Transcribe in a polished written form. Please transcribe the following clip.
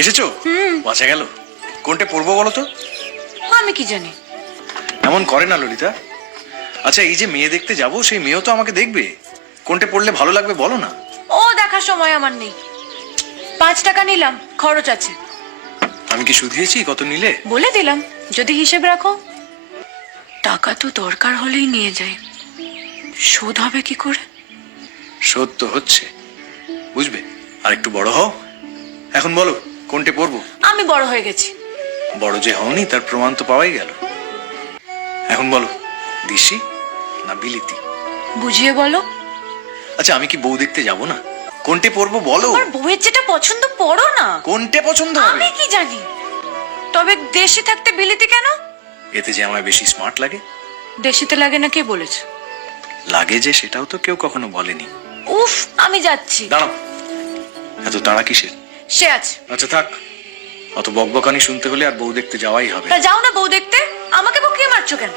এসেছো? বাঁচা গেল। কোনটা পড়বো বলো তো? আমি কি জানি। এমন করে না ললিতা। আচ্ছা, এই যে মেয়ে দেখতে যাব, সেই মেয়েও তো আমাকে দেখবে। কোনটা পড়লে ভালো লাগবে বলো না। ও দেখার সময় আমার নেই। 5 টাকা নিলাম, খরচ আছে। আমি কি শুধিয়েছি কত নিলে? বলে দিলাম, যদি হিসেব রাখো। টাকা তো দরকার হলেই নিয়ে যাই, শোধ হবে কি করে? শোধ তো হচ্ছে, বুঝবে। আর একটু বড় হও। এখন বলো কোনটা পড়বো। আমি বড় হয়ে গেছি। বড় যে হওনি তার প্রমাণ তো পাওয়াই গেল। এখন বলো, দিশি না বিলিতি? বুঝিয়ে বলো। আচ্ছা, আমি কি বউ দেখতে যাব না? কোনটা পড়বো বলো। আমার বউয়ের যেটা পছন্দ পড়ো না। কোনটা পছন্দ হবে? আমি কি জানি। তবে দেশি থাকতে বিলিতি কেন? এতে যে আমায় বেশি স্মার্ট লাগে। দেশিতে লাগে না কে বলেছে? লাগে যে, সেটাও তো কেউ কখনো বলেনি। উফ, আমি যাচ্ছি। দাঁড়াও, এত তাড়া কিসের? সে আছে। আচ্ছা থাক, অত বকবকানি শুনতে হলে আর বউ দেখতে যাওয়াই হবে। তা যাও না বউ দেখতে, আমাকে বকিয়ে মারছো কেন?